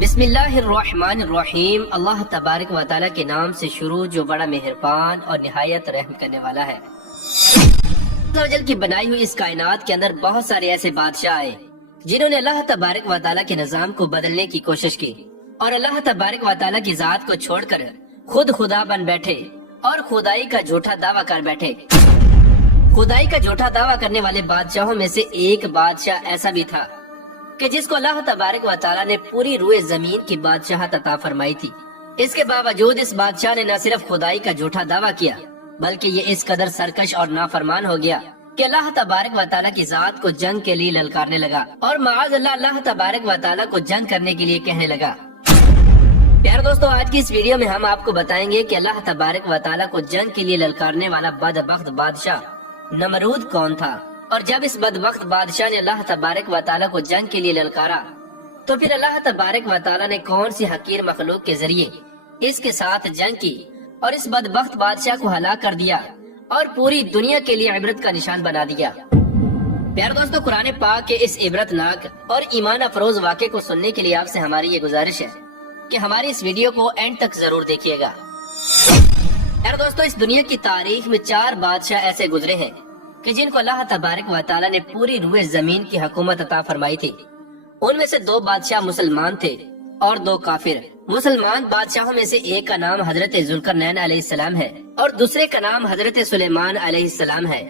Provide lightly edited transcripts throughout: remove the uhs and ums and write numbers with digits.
بسم اللہ الرحمن الرحیم، اللہ تبارک و تعالیٰ کے نام سے شروع جو بڑا مہربان اور نہایت رحم کرنے والا ہے۔ اللہ عز و جل کی بنائی ہوئی اس کائنات کے اندر بہت سارے ایسے بادشاہ آئے جنہوں نے اللہ تبارک و تعالیٰ کے نظام کو بدلنے کی کوشش کی اور اللہ تبارک و تعالیٰ کی ذات کو چھوڑ کر خود خدا بن بیٹھے اور خدائی کا جھوٹا دعویٰ کر بیٹھے۔ خدائی کا جھوٹا دعویٰ کرنے والے بادشاہوں میں سے ایک بادشاہ ایسا بھی تھا کہ جس کو اللہ تبارک و تعالیٰ نے پوری روئے زمین کی بادشاہت عطا فرمائی تھی۔ اس کے باوجود اس بادشاہ نے نہ صرف خدائی کا جھوٹا دعویٰ کیا بلکہ یہ اس قدر سرکش اور نافرمان ہو گیا کہ اللہ تبارک و تعالیٰ کی ذات کو جنگ کے لیے للکارنے لگا اور معاذ اللہ تبارک و تعالیٰ کو جنگ کرنے کے لیے کہنے لگا۔ پیارے دوستو، آج کی اس ویڈیو میں ہم آپ کو بتائیں گے کہ اللہ تبارک و تعالیٰ کو جنگ کے لیے للکارنے والا بدبخت بادشاہ نمرود کون تھا، اور جب اس بدبخت بادشاہ نے اللہ تبارک و تعالیٰ کو جنگ کے لیے للکارا تو پھر اللہ تبارک و تعالیٰ نے کون سی حقیر مخلوق کے ذریعے اس کے ساتھ جنگ کی اور اس بدبخت بادشاہ کو ہلاک کر دیا اور پوری دنیا کے لیے عبرت کا نشان بنا دیا۔ پیارے دوستو، قرآن پاک کے اس عبرت ناک اور ایمان افروز واقعے کو سننے کے لیے آپ سے ہماری یہ گزارش ہے کہ ہماری اس ویڈیو کو اینڈ تک ضرور دیکھیے گا۔ پیارے دوستو، اس دنیا کی تاریخ میں 4 بادشاہ ایسے گزرے ہیں کہ جن کو اللہ تبارک و تعالیٰ نے پوری روئے زمین کی حکومت عطا فرمائی تھی۔ ان میں سے 2 بادشاہ مسلمان تھے اور 2 کافر۔ مسلمان بادشاہوں میں سے ایک کا نام حضرت ذوالقرنین علیہ السلام ہے اور دوسرے کا نام حضرت سلیمان علیہ السلام ہے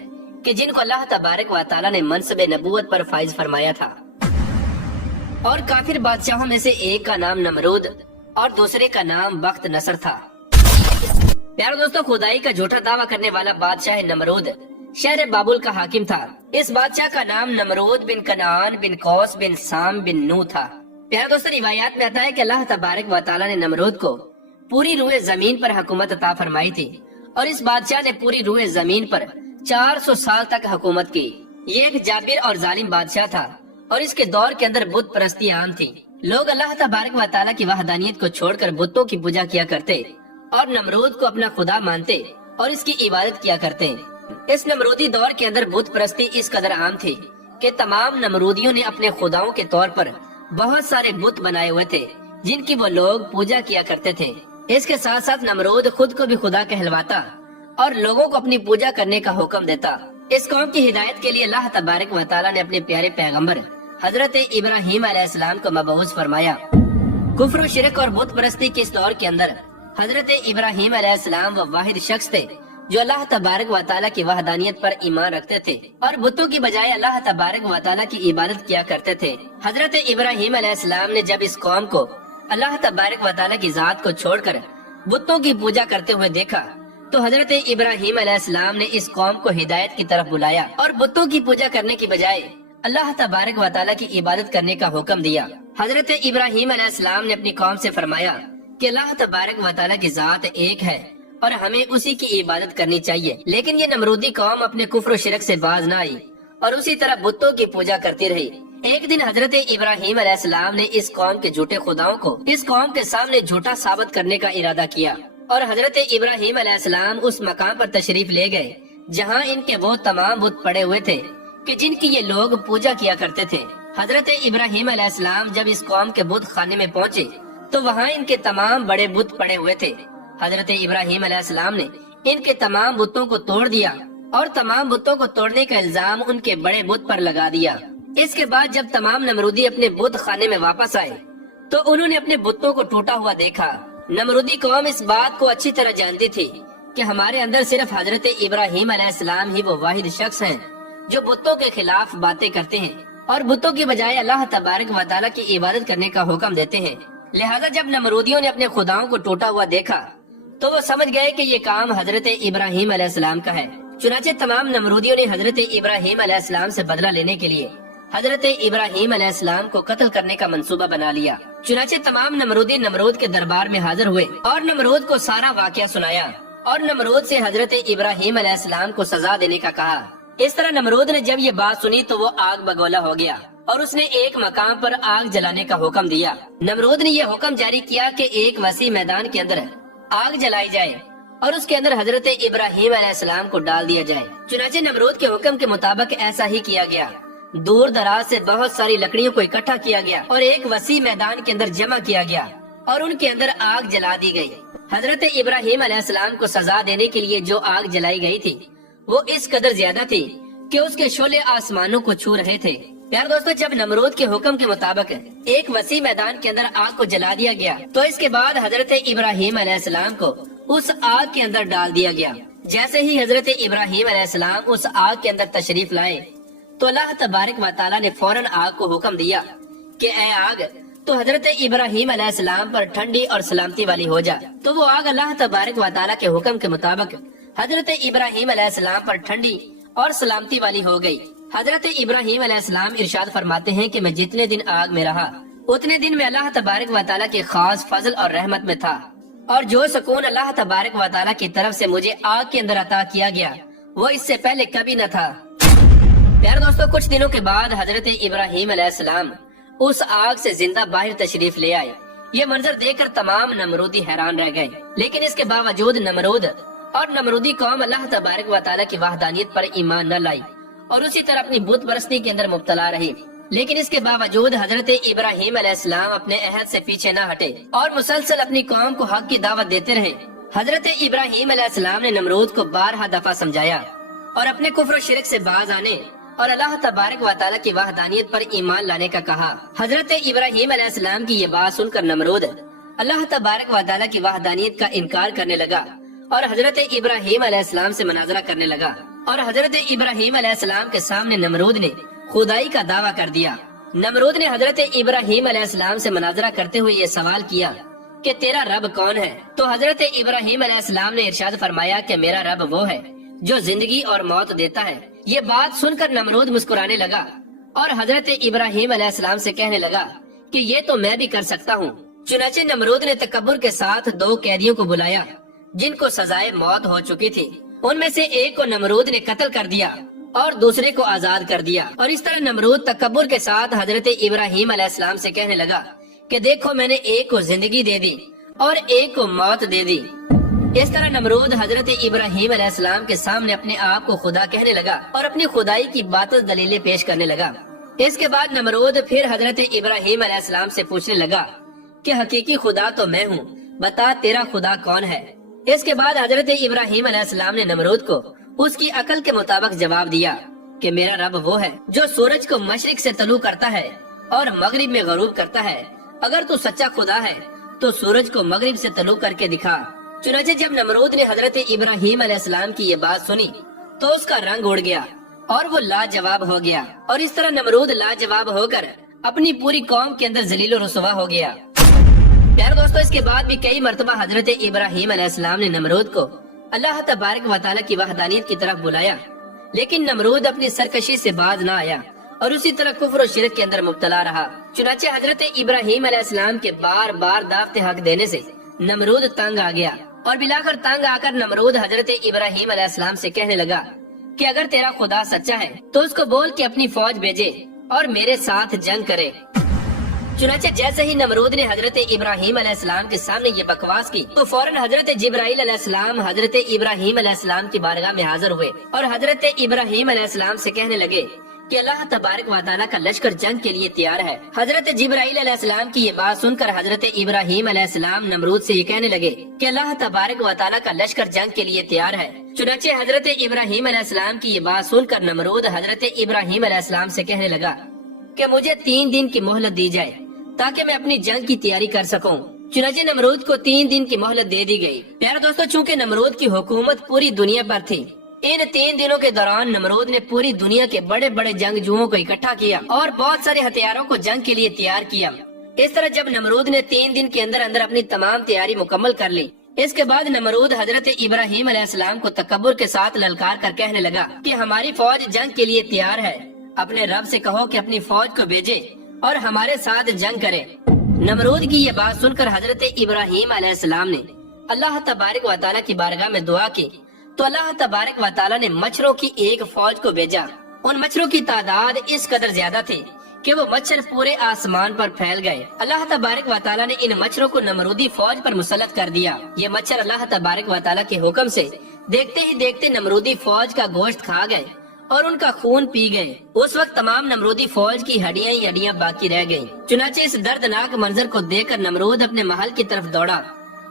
کہ جن کو اللہ تبارک و تعالیٰ نے منصب نبوت پر فائز فرمایا تھا۔ اور کافر بادشاہوں میں سے ایک کا نام نمرود اور دوسرے کا نام بخت نصر تھا۔ پیارے دوستو، خدائی کا جھوٹا دعویٰ کرنے والا بادشاہ نمرود شہر بابل کا حاکم تھا۔ اس بادشاہ کا نام نمرود بن کنعان بن قوس بن سام بن نو تھا۔ پیارے دوستو، روایات میں آتا ہے کہ اللہ تبارک و تعالیٰ نے نمرود کو پوری روئے زمین پر حکومت عطا فرمائی تھی اور اس بادشاہ نے پوری روئے زمین پر 400 سال تک حکومت کی۔ یہ ایک جابر اور ظالم بادشاہ تھا اور اس کے دور کے اندر بت پرستی عام تھی۔ لوگ اللہ تبارک و تعالیٰ کی وحدانیت کو چھوڑ کر بتوں کی پوجا کیا کرتے اور نمرود کو اپنا خدا مانتے اور اس کی عبادت کیا کرتے۔ اس نمرودی دور کے اندر بت پرستی اس قدر عام تھی کہ تمام نمرودیوں نے اپنے خداؤں کے طور پر بہت سارے بت بنائے ہوئے تھے جن کی وہ لوگ پوجا کیا کرتے تھے۔ اس کے ساتھ ساتھ نمرود خود کو بھی خدا کہلواتا اور لوگوں کو اپنی پوجا کرنے کا حکم دیتا۔ اس قوم کی ہدایت کے لیے اللہ تبارک و تعالیٰ نے اپنے پیارے پیغمبر حضرت ابراہیم علیہ السلام کو مبعوث فرمایا۔ کفر و شرک اور بت پرستی کے اس دور کے اندر حضرت ابراہیم علیہ السلام وہ واحد شخص تھے جو اللہ تبارک و تعالیٰ کی وحدانیت پر ایمان رکھتے تھے اور بتوں کی بجائے اللہ تبارک و تعالیٰ کی عبادت کیا کرتے تھے۔ حضرت ابراہیم علیہ السلام نے جب اس قوم کو اللہ تبارک و تعالیٰ کی ذات کو چھوڑ کر بتوں کی پوجا کرتے ہوئے دیکھا تو حضرت ابراہیم علیہ السلام نے اس قوم کو ہدایت کی طرف بلایا اور بتوں کی پوجا کرنے کی بجائے اللہ تبارک و تعالیٰ کی عبادت کرنے کا حکم دیا۔ حضرت ابراہیم علیہ السلام نے اپنی قوم سے فرمایا کہ اللہ تبارک و تعالیٰ کی ذات ایک ہے اور ہمیں اسی کی عبادت کرنی چاہیے، لیکن یہ نمرودی قوم اپنے کفر و شرک سے باز نہ آئی اور اسی طرح بتوں کی پوجا کرتی رہی۔ ایک دن حضرت ابراہیم علیہ السلام نے اس قوم کے جھوٹے خداؤں کو اس قوم کے سامنے جھوٹا ثابت کرنے کا ارادہ کیا اور حضرت ابراہیم علیہ السلام اس مقام پر تشریف لے گئے جہاں ان کے وہ تمام بت پڑے ہوئے تھے کہ جن کی یہ لوگ پوجا کیا کرتے تھے۔ حضرت ابراہیم علیہ السلام جب اس قوم کے بت خانے میں پہنچے تو وہاں ان کے تمام بڑے بت پڑے ہوئے تھے۔ حضرت ابراہیم علیہ السلام نے ان کے تمام بتوں کو توڑ دیا اور تمام بتوں کو توڑنے کا الزام ان کے بڑے بت پر لگا دیا۔ اس کے بعد جب تمام نمرودی اپنے بت خانے میں واپس آئے تو انہوں نے اپنے بتوں کو ٹوٹا ہوا دیکھا۔ نمرودی قوم اس بات کو اچھی طرح جانتی تھی کہ ہمارے اندر صرف حضرت ابراہیم علیہ السلام ہی وہ واحد شخص ہیں جو بتوں کے خلاف باتیں کرتے ہیں اور بتوں کی بجائے اللہ تبارک و تعالیٰ کی عبادت کرنے کا حکم دیتے ہیں۔ لہذا جب نمرودیوں نے اپنے خداؤں کو ٹوٹا ہوا دیکھا تو وہ سمجھ گئے کہ یہ کام حضرت ابراہیم علیہ السلام کا ہے۔ چنانچہ تمام نمرودیوں نے حضرت ابراہیم علیہ السلام سے بدلہ لینے کے لیے حضرت ابراہیم علیہ السلام کو قتل کرنے کا منصوبہ بنا لیا۔ چنانچہ تمام نمرودی نمرود کے دربار میں حاضر ہوئے اور نمرود کو سارا واقعہ سنایا اور نمرود سے حضرت ابراہیم علیہ السلام کو سزا دینے کا کہا۔ اس طرح نمرود نے جب یہ بات سنی تو وہ آگ بگولا ہو گیا اور اس نے ایک مقام پر آگ جلانے کا حکم دیا۔ نمرود نے یہ حکم جاری کیا کہ ایک وسیع میدان کے اندر آگ جلائی جائے اور اس کے اندر حضرت ابراہیم علیہ السلام کو ڈال دیا جائے۔ چنانچہ نمرود کے حکم کے مطابق ایسا ہی کیا گیا۔ دور دراز سے بہت ساری لکڑیوں کو اکٹھا کیا گیا اور ایک وسیع میدان کے اندر جمع کیا گیا اور ان کے اندر آگ جلا دی گئی۔ حضرت ابراہیم علیہ السلام کو سزا دینے کے لیے جو آگ جلائی گئی تھی وہ اس قدر زیادہ تھی کہ اس کے شعلے آسمانوں کو چھو رہے تھے۔ پیارے دوستو، جب نمرود کے حکم کے مطابق ایک وسیع میدان کے اندر آگ کو جلا دیا گیا تو اس کے بعد حضرت ابراہیم علیہ السلام کو اس آگ کے اندر ڈال دیا گیا۔ جیسے ہی حضرت ابراہیم علیہ السلام اس آگ کے اندر تشریف لائے تو اللہ تبارک و تعالیٰ نے فوراً آگ کو حکم دیا کہ اے آگ تو حضرت ابراہیم علیہ السلام پر ٹھنڈی اور سلامتی والی ہو جا۔ تو وہ آگ اللہ تبارک و تعالیٰ کے حکم کے مطابق حضرت ابراہیم علیہ السلام پر ٹھنڈی اور سلامتی والی ہو گئی۔ حضرت ابراہیم علیہ السلام ارشاد فرماتے ہیں کہ میں جتنے دن آگ میں رہا اتنے دن میں اللہ تبارک و تعالیٰ کے خاص فضل اور رحمت میں تھا، اور جو سکون اللہ تبارک و تعالیٰ کی طرف سے مجھے آگ کے اندر عطا کیا گیا وہ اس سے پہلے کبھی نہ تھا۔ پیارے دوستو، کچھ دنوں کے بعد حضرت ابراہیم علیہ السلام اس آگ سے زندہ باہر تشریف لے آئے۔ یہ منظر دیکھ کر تمام نمرودی حیران رہ گئے، لیکن اس کے باوجود نمرود اور نمرودی قوم اللہ تبارک و تعالیٰ کی وحدانیت پر ایمان نہ لائی اور اسی طرح اپنی بت پرستی کے اندر مبتلا رہی۔ لیکن اس کے باوجود حضرت ابراہیم علیہ السلام اپنے عہد سے پیچھے نہ ہٹے اور مسلسل اپنی قوم کو حق کی دعوت دیتے رہے۔ حضرت ابراہیم علیہ السلام نے نمرود کو بارہا دفعہ سمجھایا اور اپنے کفر و شرک سے باز آنے اور اللہ تبارک و تعالیٰ کی وحدانیت پر ایمان لانے کا کہا۔ حضرت ابراہیم علیہ السلام کی یہ بات سن کر نمرود اللہ تبارک و تعالیٰ کی وحدانیت کا انکار کرنے لگا اور حضرت ابراہیم علیہ السلام سے مناظرہ کرنے لگا، اور حضرت ابراہیم علیہ السلام کے سامنے نمرود نے خدائی کا دعویٰ کر دیا۔ نمرود نے حضرت ابراہیم علیہ السلام سے مناظرہ کرتے ہوئے یہ سوال کیا کہ تیرا رب کون ہے؟ تو حضرت ابراہیم علیہ السلام نے ارشاد فرمایا کہ میرا رب وہ ہے جو زندگی اور موت دیتا ہے۔ یہ بات سن کر نمرود مسکرانے لگا اور حضرت ابراہیم علیہ السلام سے کہنے لگا کہ یہ تو میں بھی کر سکتا ہوں۔ چنانچہ نمرود نے تکبر کے ساتھ 2 قیدیوں کو بلایا جن کو سزائے موت ہو چکی تھی۔ ان میں سے ایک کو نمرود نے قتل کر دیا اور دوسرے کو آزاد کر دیا، اور اس طرح نمرود تکبر کے ساتھ حضرت ابراہیم علیہ السلام سے کہنے لگا کہ دیکھو میں نے ایک کو زندگی دے دی اور ایک کو موت دے دی۔ اس طرح نمرود حضرت ابراہیم علیہ السلام کے سامنے اپنے آپ کو خدا کہنے لگا اور اپنی خدائی کی باطل دلیلیں پیش کرنے لگا۔ اس کے بعد نمرود پھر حضرت ابراہیم علیہ السلام سے پوچھنے لگا کہ حقیقی خدا تو میں ہوں، بتا تیرا خدا کون ہے؟ اس کے بعد حضرت ابراہیم علیہ السلام نے نمرود کو اس کی عقل کے مطابق جواب دیا کہ میرا رب وہ ہے جو سورج کو مشرق سے طلوع کرتا ہے اور مغرب میں غروب کرتا ہے۔ اگر تو سچا خدا ہے تو سورج کو مغرب سے طلوع کر کے دکھا۔ چنانچہ جب نمرود نے حضرت ابراہیم علیہ السلام کی یہ بات سنی تو اس کا رنگ اڑ گیا اور وہ لاجواب ہو گیا، اور اس طرح نمرود لاجواب ہو کر اپنی پوری قوم کے اندر ذلیل و رسوا ہو گیا۔ پیارے دوستو، اس کے بعد بھی کئی مرتبہ حضرت ابراہیم علیہ السلام نے نمرود کو اللہ تبارک و تعالیٰ کی وحدانیت کی طرف بلایا، لیکن نمرود اپنی سرکشی سے باز نہ آیا اور اسی طرح کفر و شرک کے اندر مبتلا رہا۔ چنانچہ حضرت ابراہیم علیہ السلام کے بار بار دعوت حق دینے سے نمرود تنگ آ گیا، اور بلا کر تنگ آ کر نمرود حضرت ابراہیم علیہ السلام سے کہنے لگا کہ اگر تیرا خدا سچا ہے تو اس کو بول کے اپنی فوج بھیجے اور میرے ساتھ جنگ کرے۔ چنانچہ جیسے ہی نمرود نے حضرت ابراہیم علیہ السلام کے سامنے یہ بکواس کی تو فوراً حضرت جبرائیل علیہ السلام حضرت ابراہیم علیہ السلام کی بارگاہ میں حاضر ہوئے اور حضرت ابراہیم علیہ السلام سے کہنے لگے کہ اللہ تبارک و تعالیٰ کا لشکر جنگ کے لیے تیار ہے۔ حضرت جبرائیل علیہ السلام کی یہ بات سن کر حضرت ابراہیم علیہ السلام نمرود سے یہ کہنے لگے کہ اللہ تبارک و تعالیٰ کا لشکر جنگ کے لیے تیار ہے۔ چنانچہ حضرت ابراہیم علیہ السلام کی یہ بات سن کر نمرود حضرت ابراہیم علیہ السلام سے کہنے لگا کہ مجھے 3 دن کی مہلت دی جائے تاکہ میں اپنی جنگ کی تیاری کر سکوں۔ چنانچہ نمرود کو 3 دن کی مہلت دے دی گئی۔ پیارے دوستو، چونکہ نمرود کی حکومت پوری دنیا پر تھی، ان 3 دنوں کے دوران نمرود نے پوری دنیا کے بڑے بڑے جنگجوؤں کو اکٹھا کیا اور بہت سارے ہتھیاروں کو جنگ کے لیے تیار کیا۔ اس طرح جب نمرود نے 3 دن کے اندر اندر اپنی تمام تیاری مکمل کر لی، اس کے بعد نمرود حضرت ابراہیم علیہ السلام کو تکبر کے ساتھ للکار کر کہنے لگا کہ ہماری فوج جنگ کے لیے تیار ہے، اپنے رب سے کہو کہ اپنی فوج کو بھیجے اور ہمارے ساتھ جنگ کرے۔ نمرود کی یہ بات سن کر حضرت ابراہیم علیہ السلام نے اللہ تبارک و تعالیٰ کی بارگاہ میں دعا کی تو اللہ تبارک و تعالیٰ نے مچھروں کی ایک فوج کو بھیجا۔ ان مچھروں کی تعداد اس قدر زیادہ تھی کہ وہ مچھر پورے آسمان پر پھیل گئے۔ اللہ تبارک و تعالیٰ نے ان مچھروں کو نمرودی فوج پر مسلط کر دیا۔ یہ مچھر اللہ تبارک و تعالیٰ کے حکم سے دیکھتے ہی دیکھتے نمرودی فوج کا گوشت کھا گئے اور ان کا خون پی گئے۔ اس وقت تمام نمرودی فوج کی ہڈیاں ہی ہڈیاں باقی رہ گئیں۔ چنانچہ اس دردناک منظر کو دیکھ کر نمرود اپنے محل کی طرف دوڑا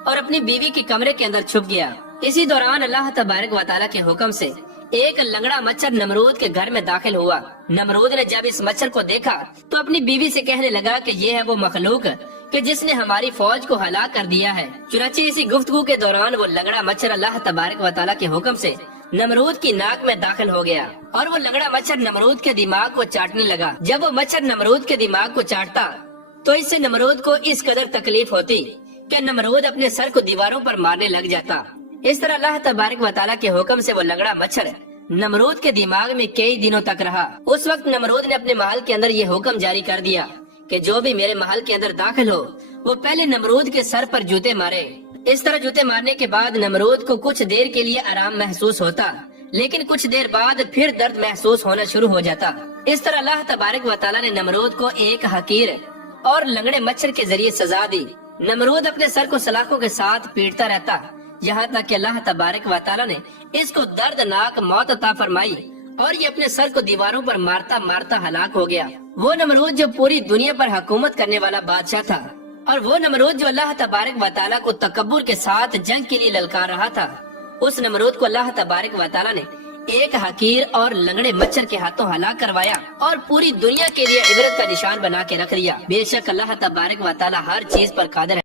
اور اپنی بیوی کے کمرے کے اندر چھپ گیا۔ اسی دوران اللہ تبارک و تعالیٰ کے حکم سے ایک لنگڑا مچھر نمرود کے گھر میں داخل ہوا۔ نمرود نے جب اس مچھر کو دیکھا تو اپنی بیوی سے کہنے لگا کہ یہ ہے وہ مخلوق کہ جس نے ہماری فوج کو ہلاک کر دیا ہے۔ چنانچہ اسی گفتگو کے دوران وہ لنگڑا مچھر اللہ تبارک و تعالیٰ کے حکم سے نمرود کی ناک میں داخل ہو گیا اور وہ لنگڑا مچھر نمرود کے دماغ کو چاٹنے لگا۔ جب وہ مچھر نمرود کے دماغ کو چاٹتا تو اس سے نمرود کو اس قدر تکلیف ہوتی کہ نمرود اپنے سر کو دیواروں پر مارنے لگ جاتا۔ اس طرح اللہ تبارک و تعالیٰ کے حکم سے وہ لنگڑا مچھر نمرود کے دماغ میں کئی دنوں تک رہا۔ اس وقت نمرود نے اپنے محل کے اندر یہ حکم جاری کر دیا کہ جو بھی میرے محل کے اندر داخل ہو وہ پہلے نمرود کے سر پر جوتے مارے۔ اس طرح جوتے مارنے کے بعد نمرود کو کچھ دیر کے لیے آرام محسوس ہوتا، لیکن کچھ دیر بعد پھر درد محسوس ہونا شروع ہو جاتا۔ اس طرح اللہ تبارک و تعالیٰ نے نمرود کو ایک حقیر اور لنگڑے مچھر کے ذریعے سزا دی۔ نمرود اپنے سر کو سلاخوں کے ساتھ پیٹتا رہتا یہاں تک کہ اللہ تبارک و تعالیٰ نے اس کو دردناک موت عطا فرمائی اور یہ اپنے سر کو دیواروں پر مارتا مارتا ہلاک ہو گیا۔ وہ نمرود جو پوری دنیا پر حکومت کرنے والا بادشاہ تھا، اور وہ نمرود جو اللہ تبارک و تعالیٰ کو تکبر کے ساتھ جنگ کے لیے للکار رہا تھا، اس نمرود کو اللہ تبارک و تعالیٰ نے ایک حقیر اور لنگڑے مچھر کے ہاتھوں ہلاک کروایا اور پوری دنیا کے لیے عبرت کا نشان بنا کے رکھ دیا۔ بے شک اللہ تبارک و تعالیٰ ہر چیز پر قادر ہے۔